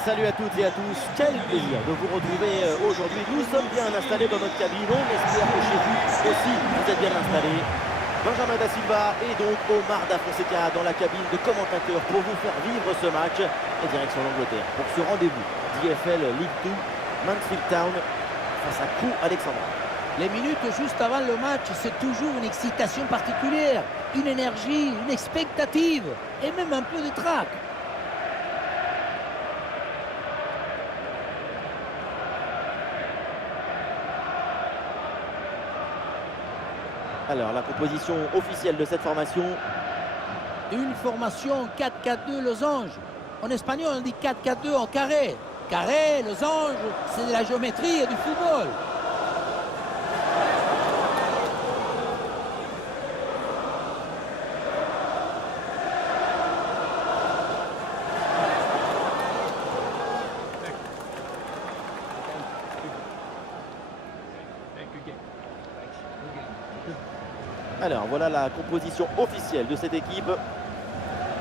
Salut à toutes et à tous, quel plaisir de vous retrouver aujourd'hui. Nous sommes bien installés dans notre cabine, on espère que chez vous aussi vous êtes bien installés. Benjamin Da Silva et donc Omar Da Fonseca dans la cabine de commentateurs pour vous faire vivre ce match. Et direction l'Angleterre pour ce rendez-vous d'IFL League 2, Mansfield Town face à Crewe Alexandra. Les minutes juste avant le match, c'est toujours une excitation particulière, une énergie, une expectative et même un peu de trac. Alors la composition officielle de cette formation. Une formation 4-4-2 losange. En espagnol, on dit 4-4-2 en carré. Carré, losange, c'est de la géométrie et du football. Alors voilà la composition officielle de cette équipe.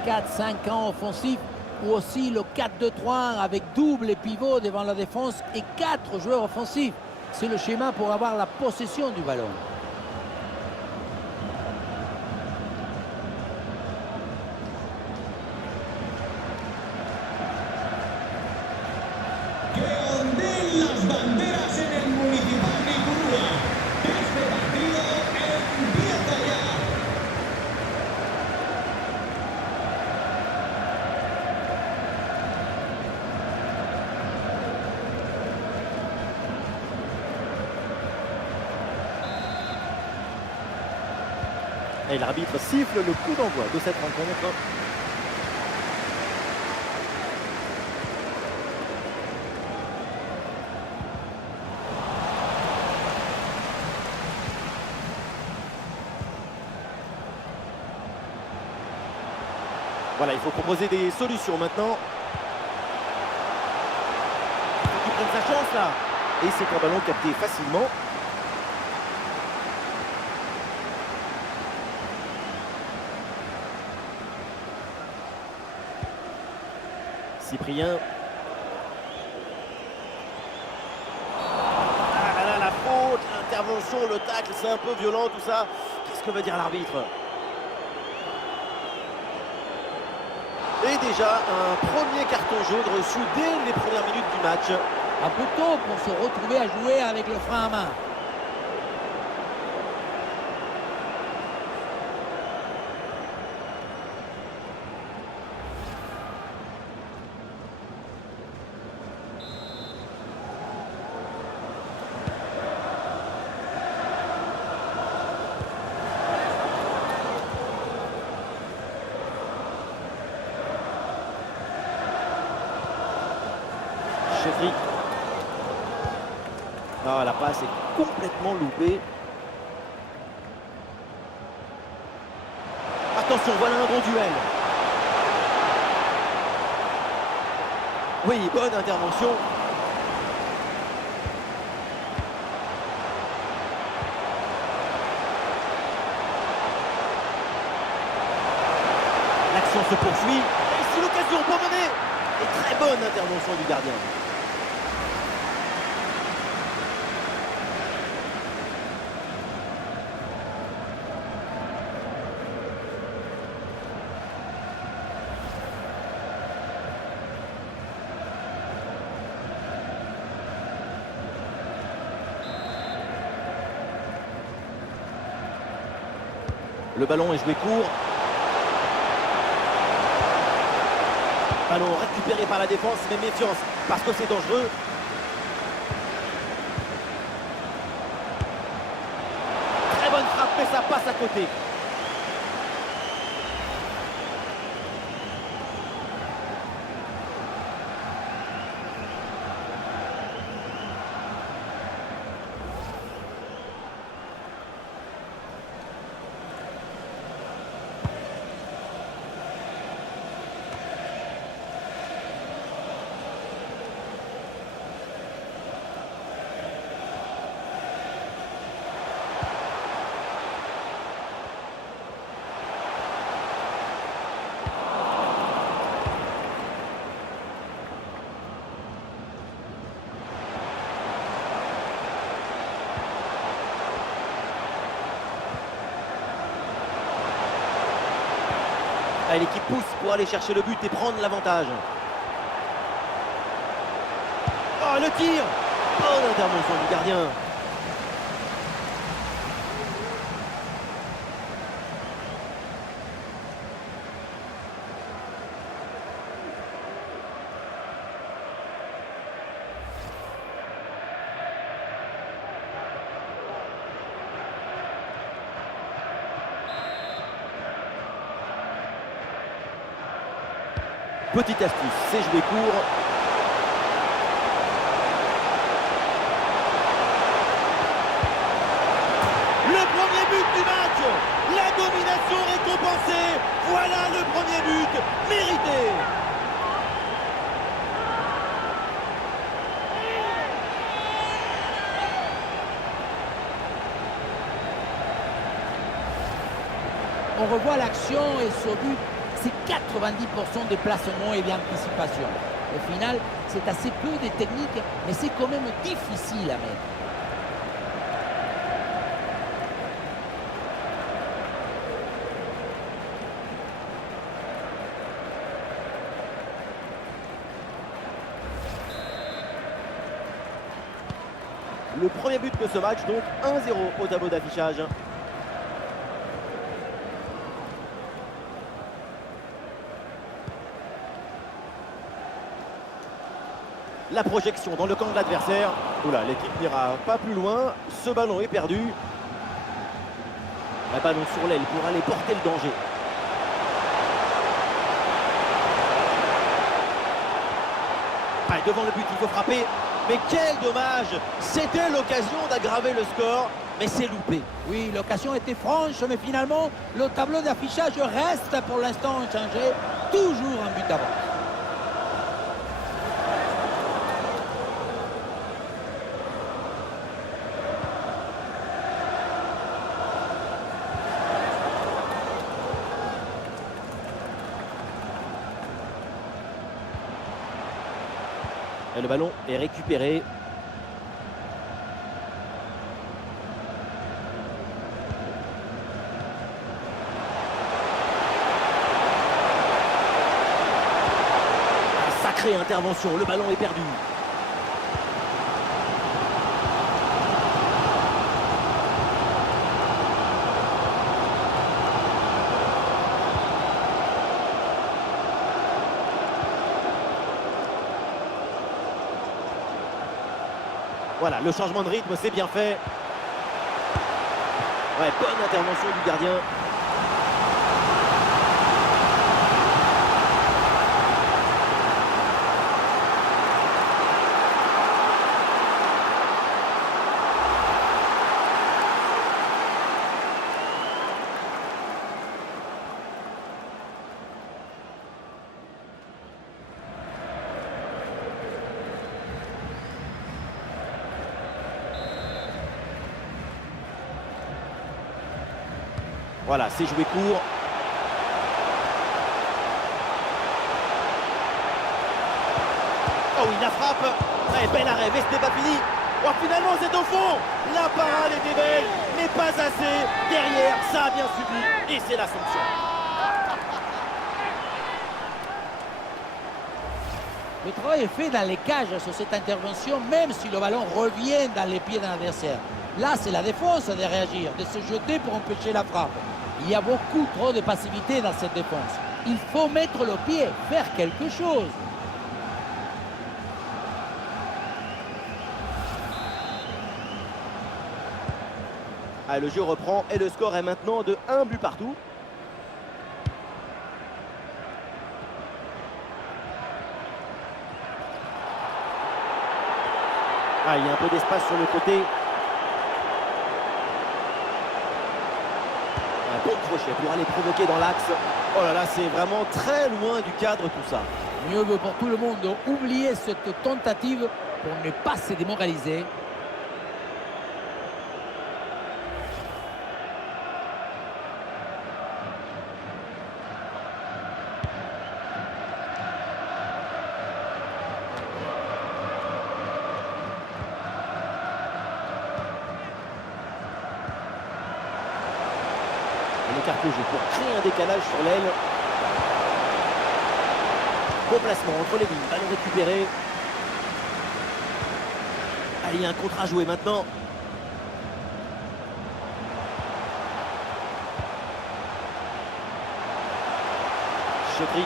4-5 ans offensif ou aussi le 4-2-3 avec double et pivot devant la défense et 4 joueurs offensifs. C'est le schéma pour avoir la possession du ballon. Et l'arbitre siffle le coup d'envoi de cette rencontre. Voilà, il faut proposer des solutions maintenant. Il faut qu'il prenne sa chance là. Et c'est un ballon capté facilement. Cyprien. Ah là, la faute, l'intervention, le tacle, c'est un peu violent tout ça. Qu'est-ce que veut dire l'arbitre? Et déjà un premier carton jaune reçu dès les premières minutes du match. Un peu tôt pour se retrouver à jouer avec le frein à main. Chefri. Ah, la passe est complètement loupée. Attention, voilà un bon duel. Oui, bonne intervention. L'action se poursuit. Et ici l'occasion pour mener. Et très bonne intervention du gardien. Le ballon est joué court. Ballon récupéré par la défense, mais méfiance parce que c'est dangereux. Très bonne frappe, mais ça passe à côté. pousse pour aller chercher le but et prendre l'avantage. Oh, le tir! Oh, l'intervention du gardien. Petite astuce, c'est jouer court. Le premier but du match, la domination récompensée. Voilà le premier but mérité. On revoit l'action et ce but, c'est 90% de placement et d'anticipation. Au final, c'est assez peu de technique, mais c'est quand même difficile à mettre. Le premier but de ce match, donc 1-0 au tableau d'affichage. La projection dans le camp de l'adversaire. Oula, l'équipe n'ira pas plus loin. Ce ballon est perdu. Un ballon sur l'aile pour aller porter le danger. Allez, devant le but, il faut frapper. Mais quel dommage! C'était l'occasion d'aggraver le score, mais c'est loupé. Oui, l'occasion était franche, mais finalement, le tableau d'affichage reste pour l'instant inchangé. Toujours un but d'avance. Et le ballon est récupéré. Sacrée intervention, le ballon est perdu. Voilà, le changement de rythme, c'est bien fait. Ouais, bonne intervention du gardien. Voilà, c'est joué court. Oh oui, la frappe. Ouais, bel arrêt, mais ce n'est pas fini. Oh, finalement, c'est au fond. La parade était belle, mais pas assez. Derrière, ça a bien subi. Et c'est la sanction. Le travail est fait dans les cages sur cette intervention, même si le ballon revient dans les pieds d'un adversaire. Là, c'est la défense de réagir, de se jeter pour empêcher la frappe. Il y a beaucoup trop de passivité dans cette défense. Il faut mettre le pied, faire quelque chose. Ah, le jeu reprend et le score est maintenant de 1 but partout. Ah, il y a un peu d'espace sur le côté. Un bon crochet pour aller provoquer dans l'axe. Oh là là, c'est vraiment très loin du cadre tout ça. Mieux vaut pour tout le monde oublier cette tentative pour ne pas se démoraliser. L'écart que j'ai pour créer un décalage sur l'aile. Bon placement entre les lignes, ballon récupéré. Allez, il y a un contre à jouer maintenant. Chetry.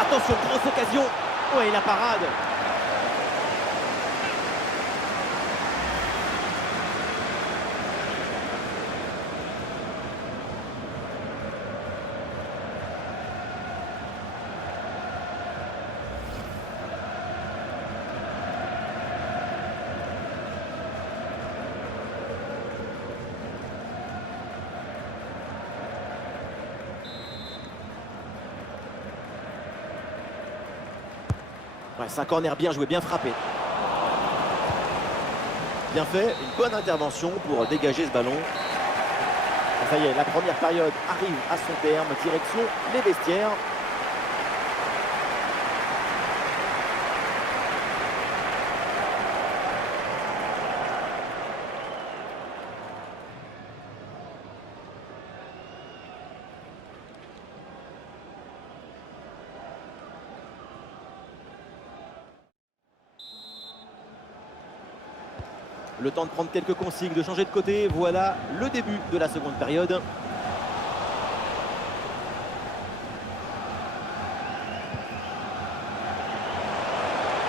Attention, grosse occasion. Ouais, la parade. Ouais, c'est un corner bien joué, bien frappé. Bien fait, une bonne intervention pour dégager ce ballon. Ça y est, la première période arrive à son terme, direction les vestiaires. Le temps de prendre quelques consignes, de changer de côté. Voilà le début de la seconde période.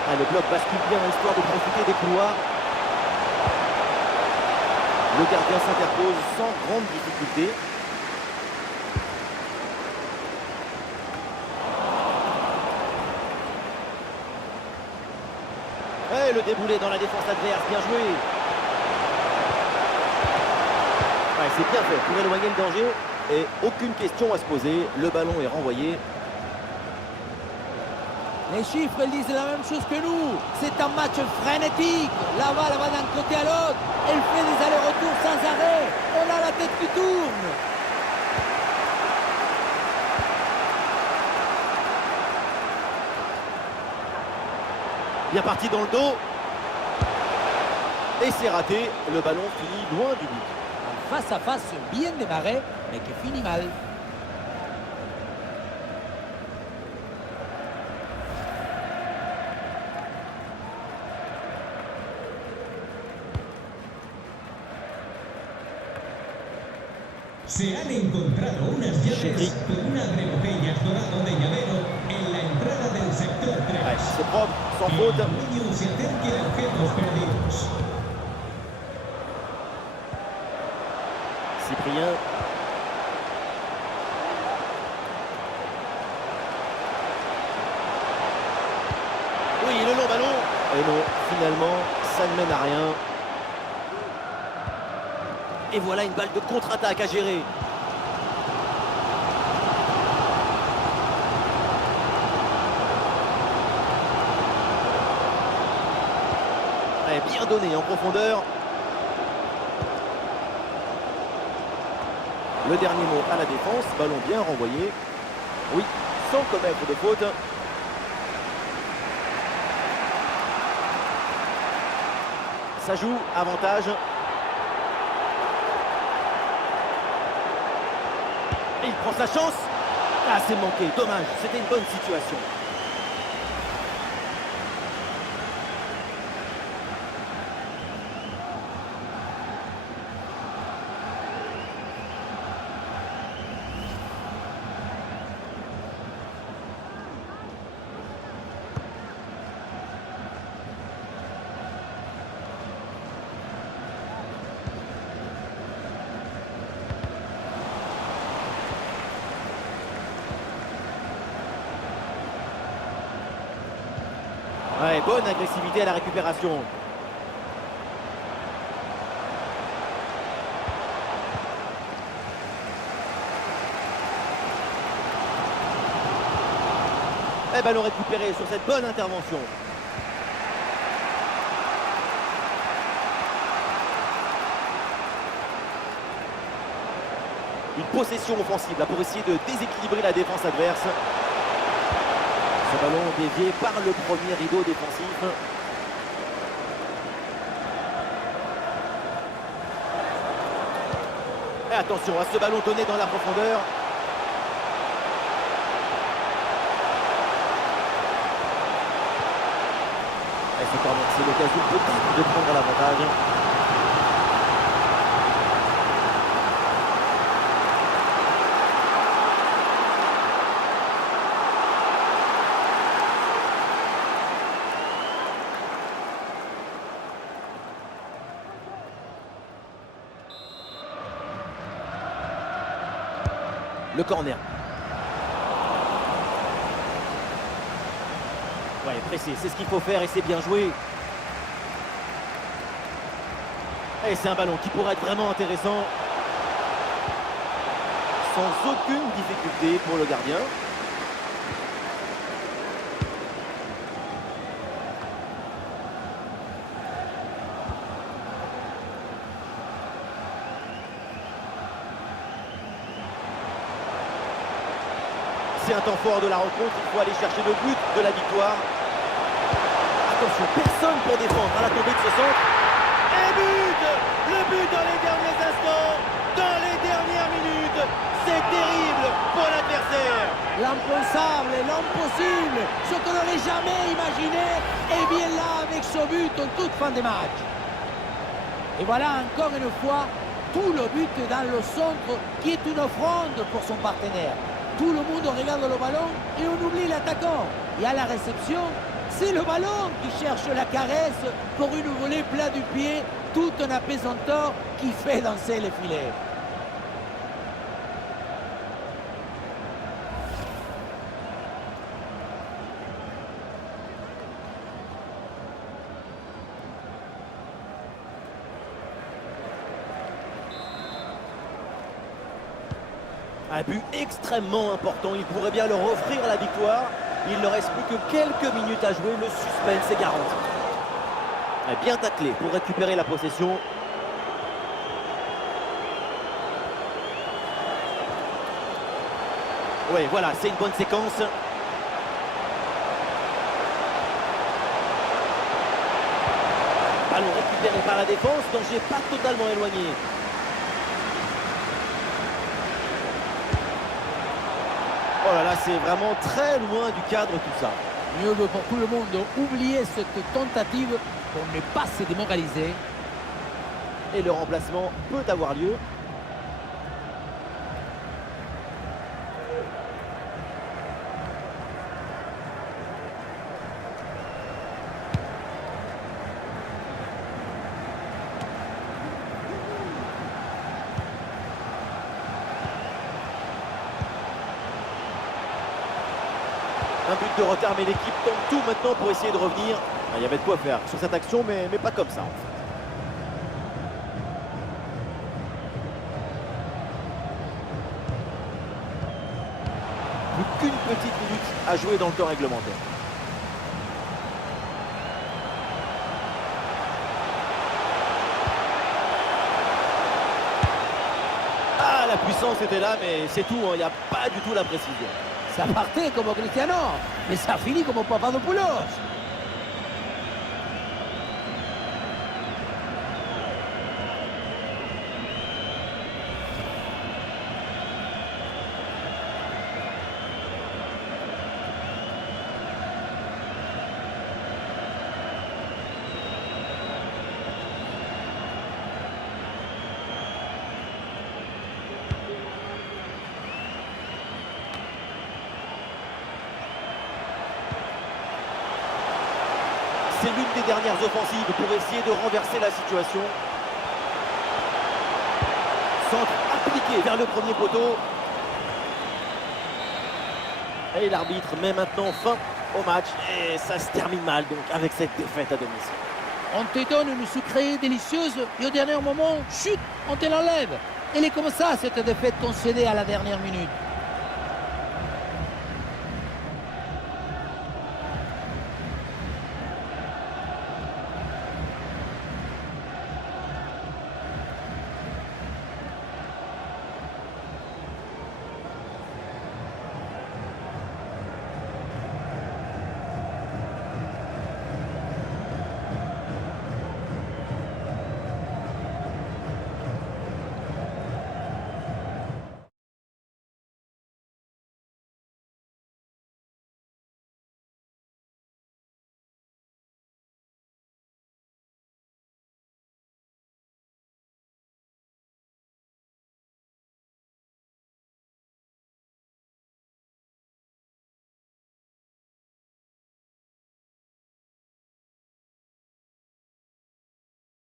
Ah, le bloc bascule bien histoire de profiter des couloirs. Le gardien s'interpose sans grande difficulté. Et le déboulé dans la défense adverse, bien joué. Ouais, c'est bien fait pour éloigner le danger et aucune question à se poser. Le ballon est renvoyé. Les chiffres disent la même chose que nous. C'est un match frénétique. La balle va d'un côté à l'autre. Elle fait des allers-retours sans arrêt. On a la tête qui tourne. Bien parti dans le dos. Et c'est raté. Le ballon finit loin du but. Face à face bien démarré, mais qui finit mal. Se han encontrado unas llaves con un abrebocas dorado de llavero en la entrada del sector 3. Ouais, c'est propre, sans faute. El dueño se acerque a objetos perdidos. Cyprien. Oui, le long ballon. Et non, finalement, ça ne mène à rien. Et voilà une balle de contre-attaque à gérer. Ouais, bien donné en profondeur. Le dernier mot à la défense, ballon bien renvoyé. Oui, sans commettre de faute. Ça joue, avantage. Et il prend sa chance. Ah, c'est manqué, dommage, c'était une bonne situation. Ouais, bonne agressivité à la récupération. Et ballon récupéré sur cette bonne intervention. Une possession offensive là, pour essayer de déséquilibrer la défense adverse. Ce ballon dévié par le premier rideau défensif. Et attention à ce ballon donné dans la profondeur. Et ce corner, c'est l'occasion peut-être de prendre l'avantage. Le corner. Ouais, pressé, c'est ce qu'il faut faire et c'est bien joué. Et c'est un ballon qui pourrait être vraiment intéressant. Sans aucune difficulté pour le gardien. C'est un temps fort de la rencontre, il faut aller chercher le but de la victoire. Attention, personne pour défendre à la tombée de ce centre. Et but! Le but dans les derniers instants, dans les dernières minutes. C'est terrible pour l'adversaire. L'impensable, l'impossible, ce qu'on n'aurait jamais imaginé, et bien là avec ce but en toute fin de match. Et voilà encore une fois, tout le but dans le centre qui est une offrande pour son partenaire. Tout le monde regarde le ballon et on oublie l'attaquant. Et à la réception, c'est le ballon qui cherche la caresse pour une volée plat du pied, tout un apaisanteur qui fait danser les filets. Un but extrêmement important, il pourrait bien leur offrir la victoire. Il ne reste plus que quelques minutes à jouer, le suspense est garanti. Bien taclé pour récupérer la possession. Oui, voilà, c'est une bonne séquence. Ballon récupéré par la défense, danger pas totalement éloigné. Oh là là, c'est vraiment très loin du cadre tout ça. Mieux vaut pour tout le monde oublier cette tentative pour ne pas se démoraliser. Et le remplacement peut avoir lieu. Un but de retard, mais l'équipe tente tout maintenant pour essayer de revenir. Il y avait de quoi faire sur cette action, mais pas comme ça. Plus qu'une petite minute à jouer dans le temps réglementaire. Ah, la puissance était là, mais c'est tout, il n'y a pas du tout la précision. Ça partait comme Cristiano, mais ça finit comme Papadopoulos. C'est l'une des dernières offensives pour essayer de renverser la situation. Centre appliqué vers le premier poteau. Et l'arbitre met maintenant fin au match. Et ça se termine mal donc avec cette défaite à domicile. On te donne une sucrerie délicieuse et au dernier moment, chut, on te l'enlève. Elle est comme ça cette défaite concédée à la dernière minute.